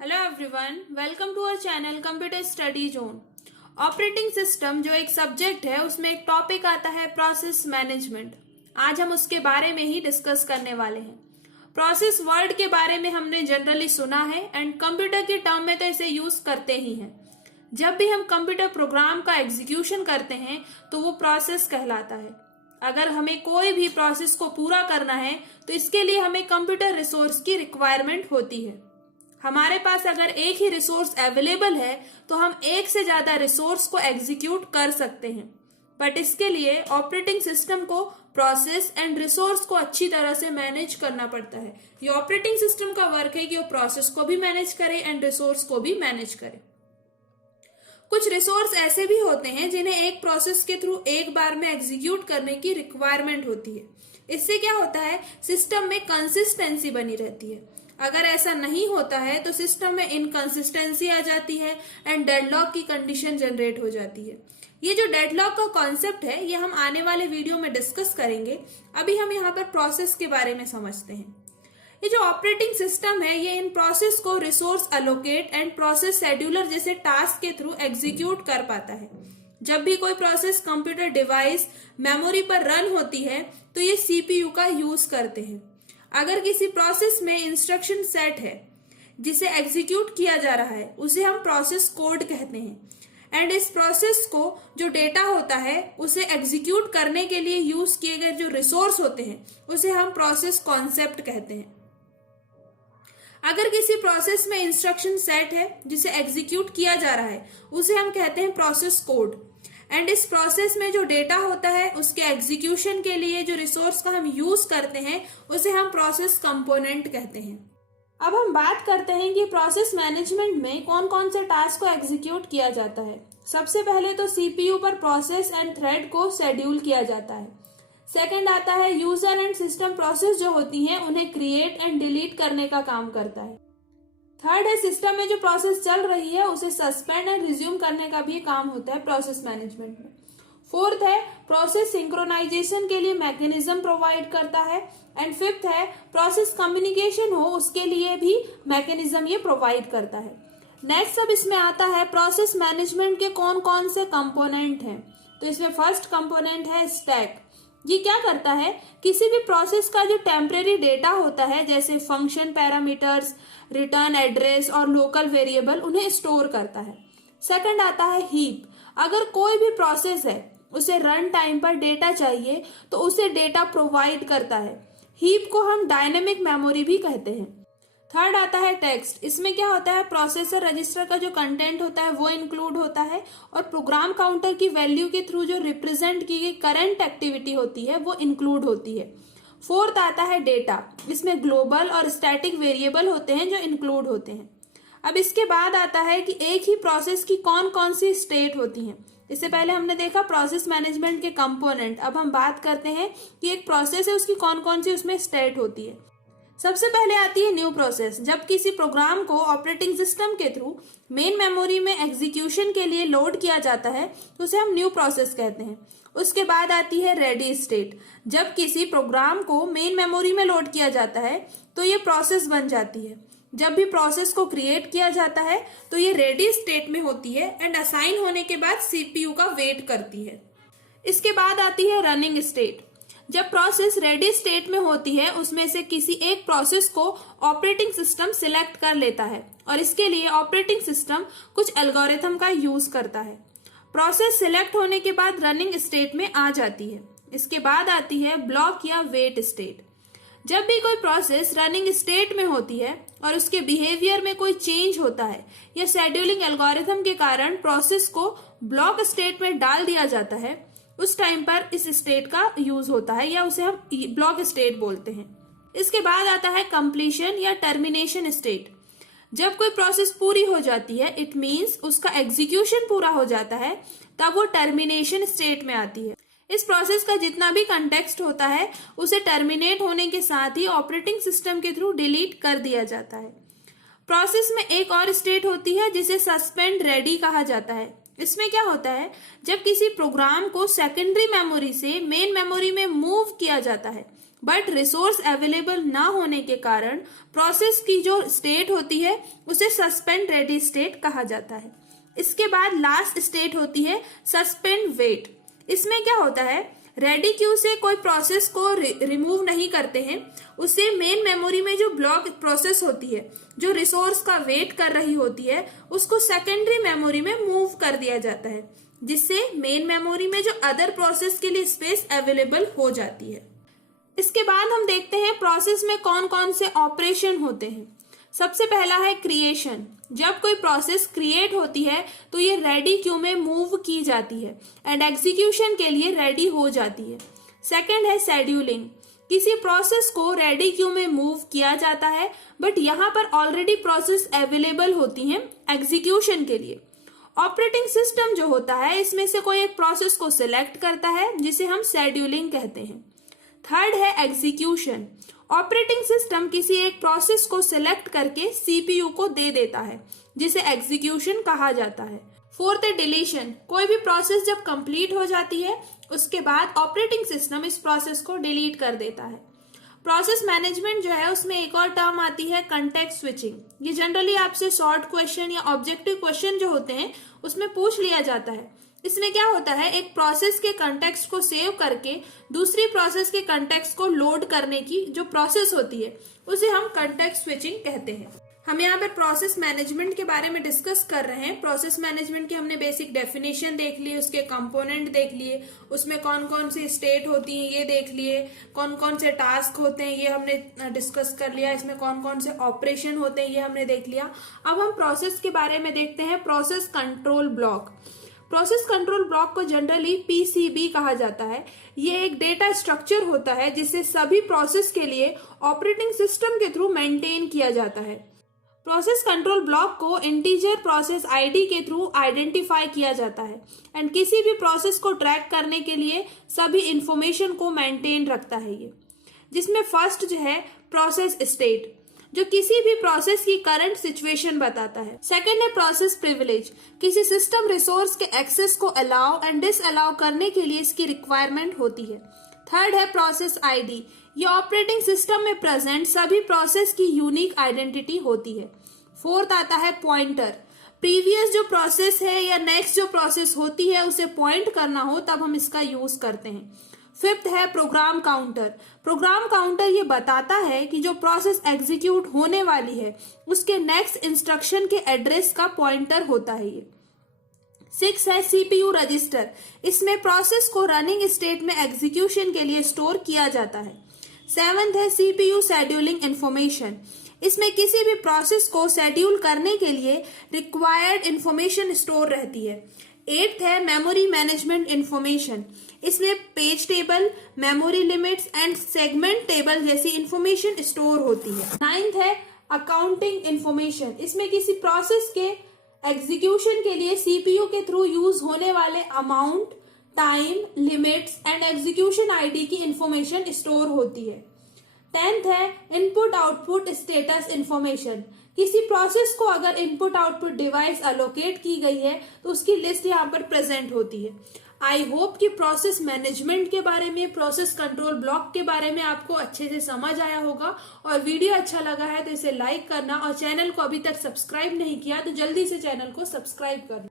Hello everyone, welcome to our channel computer study zone. Operating system जो एक subject है उसमें एक टॉपिक आता है प्रोसेस मैनेजमेंट। आज हम उसके बारे में ही डिस्कस करने वाले हैं। प्रोसेस वर्ड के बारे में हमने जनरली सुना है एंड कंप्यूटर के टर्म में तो इसे यूज करते ही हैं। जब भी हम कंप्यूटर प्रोग्राम का एग्जीक्यूशन करते हैं तो वो प्रोसेस कहलाता है। अगर हमें कोई भी प्रोसेस को पूरा करना है तो इसके लिए हमें कंप्यूटर रिसोर्स की रिक्वायरमेंट होती है। हमारे पास अगर एक ही रिसोर्स अवेलेबल है तो हम एक से ज्यादा रिसोर्स को एग्जीक्यूट कर सकते हैं, बट इसके लिए ऑपरेटिंग सिस्टम को प्रोसेस एंड रिसोर्स को अच्छी तरह से मैनेज करना पड़ता है। ये ऑपरेटिंग सिस्टम का वर्क है कि वो प्रोसेस को भी मैनेज करे एंड रिसोर्स को भी मैनेज करे। कुछ रिसोर्स ऐसे भी होते हैं जिन्हें एक प्रोसेस के थ्रू एक बार में एग्जीक्यूट करने की रिक्वायरमेंट होती है। इससे क्या होता है, सिस्टम में कंसिस्टेंसी बनी रहती है। अगर ऐसा नहीं होता है तो सिस्टम में इनकंसिस्टेंसी आ जाती है एंड डेडलॉक की कंडीशन जनरेट हो जाती है। ये जो डेडलॉक का कॉन्सेप्ट है ये हम आने वाले वीडियो में डिस्कस करेंगे। अभी हम यहाँ पर प्रोसेस के बारे में समझते हैं। ये जो ऑपरेटिंग सिस्टम है ये इन प्रोसेस को resource allocate and process scheduler जैसे टास्क के थ्रू एग्जीक्यूट कर पाता है। जब भी कोई प्रोसेस कंप्यूटर डिवाइस मेमोरी पर रन होती है तो ये सीपीयू का यूज करते हैं। अगर किसी प्रोसेस में इंस्ट्रक्शन सेट है जिसे एग्जीक्यूट किया जा रहा है उसे हम प्रोसेस कोड कहते हैं एंड इस प्रोसेस को जो डेटा होता है उसे एग्जीक्यूट करने के लिए यूज किए गए जो रिसोर्स होते हैं उसे हम प्रोसेस कॉन्सेप्ट कहते हैं। अगर किसी प्रोसेस में इंस्ट्रक्शन सेट है जिसे एग्जीक्यूट किया जा रहा है उसे हम कहते हैं प्रोसेस कोड एंड इस प्रोसेस में जो डेटा होता है उसके एग्जीक्यूशन के लिए जो रिसोर्स का हम यूज करते हैं उसे हम प्रोसेस कंपोनेंट कहते हैं। अब हम बात करते हैं कि प्रोसेस मैनेजमेंट में कौन कौन से टास्क को एग्जीक्यूट किया जाता है। सबसे पहले तो सीपीयू पर प्रोसेस एंड थ्रेड को शेड्यूल किया जाता है। सेकंड आता है यूजर एंड सिस्टम प्रोसेस जो होती हैं उन्हें क्रिएट एंड डिलीट करने का काम करता है। थर्ड है सिस्टम में जो प्रोसेस चल रही है उसे सस्पेंड एंड रिज्यूम करने का भी काम होता है प्रोसेस मैनेजमेंट में। फोर्थ है प्रोसेस सिंक्रोनाइजेशन के लिए मैकेनिज्म प्रोवाइड करता है एंड फिफ्थ है प्रोसेस कम्युनिकेशन हो उसके लिए भी मैकेनिज्म ये प्रोवाइड करता है। नेक्स्ट अब इसमें आता है प्रोसेस मैनेजमेंट के कौन कौन से कंपोनेंट हैं। तो इसमें फर्स्ट कंपोनेंट है स्टैक। ये क्या करता है, किसी भी प्रोसेस का जो टेम्परेरी डेटा होता है जैसे फंक्शन पैरामीटर्स, रिटर्न एड्रेस और लोकल वेरिएबल उन्हें स्टोर करता है। सेकंड आता है हीप। अगर कोई भी प्रोसेस है उसे रन टाइम पर डेटा चाहिए तो उसे डेटा प्रोवाइड करता है। हीप को हम डायनेमिक मेमोरी भी कहते हैं। थर्ड आता है टेक्स्ट। इसमें क्या होता है, प्रोसेसर रजिस्टर का जो कंटेंट होता है वो इंक्लूड होता है और प्रोग्राम काउंटर की वैल्यू के थ्रू जो रिप्रेजेंट की गई करंट एक्टिविटी होती है वो इंक्लूड होती है। फोर्थ आता है डेटा। इसमें ग्लोबल और स्टैटिक वेरिएबल होते हैं जो इंक्लूड होते हैं। अब इसके बाद आता है कि एक ही प्रोसेस की कौन कौन सी स्टेट होती हैं। इससे पहले हमने देखा प्रोसेस मैनेजमेंट के कंपोनेंट। अब हम बात करते हैं कि एक प्रोसेस है उसकी कौन कौन सी उसमें स्टेट होती है। सबसे पहले आती है न्यू प्रोसेस। जब किसी प्रोग्राम को ऑपरेटिंग सिस्टम के थ्रू मेन मेमोरी में एग्जीक्यूशन के लिए लोड किया जाता है तो उसे हम न्यू प्रोसेस कहते हैं। उसके बाद आती है रेडी स्टेट। जब किसी प्रोग्राम को मेन मेमोरी में लोड किया जाता है तो ये प्रोसेस बन जाती है। जब भी प्रोसेस को क्रिएट किया जाता है तो ये रेडी स्टेट में होती है एंड असाइन होने के बाद सीपीयू का वेट करती है। इसके बाद आती है रनिंग स्टेट। जब प्रोसेस रेडी स्टेट में होती है उसमें से किसी एक प्रोसेस को ऑपरेटिंग सिस्टम सिलेक्ट कर लेता है और इसके लिए ऑपरेटिंग सिस्टम कुछ एल्गोरिथम का यूज करता है। प्रोसेस सिलेक्ट होने के बाद रनिंग स्टेट में आ जाती है। इसके बाद आती है ब्लॉक या वेट स्टेट। जब भी कोई प्रोसेस रनिंग स्टेट में होती है और उसके बिहेवियर में कोई चेंज होता है या शेड्यूलिंग एल्गोरिथम के कारण प्रोसेस को ब्लॉक स्टेट में डाल दिया जाता है, उस टाइम पर इस स्टेट का यूज होता है या उसे हम ब्लॉक स्टेट बोलते हैं। इसके बाद आता है कंप्लीशन या टर्मिनेशन स्टेट। जब कोई प्रोसेस पूरी हो जाती है इट मींस उसका एग्जीक्यूशन पूरा हो जाता है, तब वो टर्मिनेशन स्टेट में आती है। इस प्रोसेस का जितना भी कंटेक्स्ट होता है उसे टर्मिनेट होने के साथ ही ऑपरेटिंग सिस्टम के थ्रू डिलीट कर दिया जाता है। प्रोसेस में एक और स्टेट होती है जिसे सस्पेंड रेडी कहा जाता है। इसमें क्या होता है, जब किसी प्रोग्राम को सेकेंडरी मेमोरी से मेन मेमोरी में मूव किया जाता है बट रिसोर्स अवेलेबल ना होने के कारण प्रोसेस की जो स्टेट होती है उसे सस्पेंड रेडी स्टेट कहा जाता है। इसके बाद लास्ट स्टेट होती है सस्पेंड वेट। इसमें क्या होता है, रेडी क्यू से कोई प्रोसेस को रिमूव नहीं करते हैं, उसे मेन मेमोरी में जो ब्लॉक प्रोसेस होती है जो रिसोर्स का वेट कर रही होती है उसको सेकेंडरी मेमोरी में मूव कर दिया जाता है, जिससे मेन मेमोरी में जो अदर प्रोसेस के लिए स्पेस अवेलेबल हो जाती है। इसके बाद हम देखते हैं प्रोसेस में कौन कौन से ऑपरेशन होते हैं। सबसे पहला है क्रिएशन। जब कोई प्रोसेस क्रिएट होती है तो ये रेडी क्यू में मूव की जाती है एंड एग्जीक्यूशन के लिए रेडी हो जाती है। सेकंड है शेड्यूलिंग। किसी प्रोसेस को रेडी क्यू में मूव किया जाता है बट यहाँ पर ऑलरेडी प्रोसेस अवेलेबल होती हैं एग्जीक्यूशन के लिए। ऑपरेटिंग सिस्टम जो होता है इसमें से कोई एक प्रोसेस को सिलेक्ट करता है जिसे हम शेड्यूलिंग कहते हैं। थर्ड है एग्जीक्यूशन। ऑपरेटिंग सिस्टम किसी एक प्रोसेस को सिलेक्ट करके सीपीयू को दे देता है जिसे एग्जीक्यूशन कहा जाता है। फोर्थ है डिलीशन। कोई भी प्रोसेस जब कंप्लीट हो जाती है उसके बाद ऑपरेटिंग सिस्टम इस प्रोसेस को डिलीट कर देता है। प्रोसेस मैनेजमेंट जो है उसमें एक और टर्म आती है कंटेक्स्ट स्विचिंग। ये जनरली आपसे शॉर्ट क्वेश्चन या ऑब्जेक्टिव क्वेश्चन जो होते हैं उसमें पूछ लिया जाता है। इसमें क्या होता है, एक प्रोसेस के कंटेक्स्ट को सेव करके दूसरी प्रोसेस के कंटेक्स्ट को लोड करने की जो प्रोसेस होती है उसे हम कंटेक्स्ट स्विचिंग कहते हैं। हम यहाँ पर प्रोसेस मैनेजमेंट के बारे में डिस्कस कर रहे हैं। प्रोसेस मैनेजमेंट की हमने बेसिक डेफिनेशन देख ली, उसके कंपोनेंट देख लिए, उसमें कौन कौन सी स्टेट होती है ये देख लिए, कौन कौन से टास्क होते हैं ये हमने डिस्कस कर लिया, इसमें कौन कौन से ऑपरेशन होते हैं ये हमने देख लिया। अब हम प्रोसेस के बारे में देखते हैं। Process control block. Process control block को जनरली पीसीबी कहा जाता है। ये एक डेटा स्ट्रक्चर होता है जिसे सभी प्रोसेस के लिए ऑपरेटिंग सिस्टम के थ्रू मेंटेन किया जाता है। प्रोसेस कंट्रोल ब्लॉक को इंटीजर प्रोसेस आईडी के थ्रू आइडेंटिफाई किया जाता है एंड किसी भी प्रोसेस को ट्रैक करने के लिए सभी इंफॉर्मेशन को मेंटेन रखता है ये, जिसमें फर्स्ट जो है प्रोसेस स्टेट जो किसी भी प्रोसेस की करंट सिचुएशन बताता है। सेकंड है प्रोसेस प्रिविलेज। किसी सिस्टम रिसोर्स के एक्सेस को अलाउ एंड डिस अलाउ करने के लिए इसकी रिक्वायरमेंट होती है। थर्ड है प्रोसेस आईडी। ये ऑपरेटिंग सिस्टम में प्रेजेंट सभी प्रोसेस की यूनिक आइडेंटिटी होती है। फोर्थ आता है पॉइंटर। प्रीवियस जो प्रोसेस है या नेक्स्ट जो प्रोसेस होती है उसे पॉइंट करना हो तब हम इसका यूज करते हैं। फिफ्थ है प्रोग्राम काउंटर। प्रोग्राम काउंटर ये बताता है कि जो प्रोसेस एग्जीक्यूट होने वाली है उसके नेक्स्ट इंस्ट्रक्शन के एड्रेस का पॉइंटर होता है ये। सिक्स है सीपीयू रजिस्टर। इसमें प्रोसेस को रनिंग स्टेट में एग्जीक्यूशन के लिए स्टोर किया जाता है। सेवंथ है सीपीयू शेड्यूलिंग इंफॉर्मेशन। इसमें किसी भी प्रोसेस को शेड्यूल करने के लिए रिक्वायर्ड इंफॉर्मेशन स्टोर रहती है। एट्थ है मेमोरी मैनेजमेंट इंफॉर्मेशन। इसमें page table, memory limits and segment table जैसी इंफॉर्मेशन स्टोर होती है। नाइन्थ है अकाउंटिंग इंफॉर्मेशन। इसमें किसी प्रोसेस के एग्जीक्यूशन के लिए सीपीयू के थ्रू यूज होने वाले amount, time, limits and execution ID की इंफॉर्मेशन स्टोर होती है। 10th है इनपुट आउटपुट स्टेटस इंफॉर्मेशन। किसी प्रोसेस को अगर इनपुट आउटपुट डिवाइस अलोकेट की गई है तो उसकी लिस्ट यहाँ पर प्रेजेंट होती है। आई होप कि प्रोसेस मैनेजमेंट के बारे में, प्रोसेस कंट्रोल ब्लॉक के बारे में आपको अच्छे से समझ आया होगा। और वीडियो अच्छा लगा है तो इसे लाइक करना और चैनल को अभी तक सब्सक्राइब नहीं किया तो जल्दी से चैनल को सब्सक्राइब करना।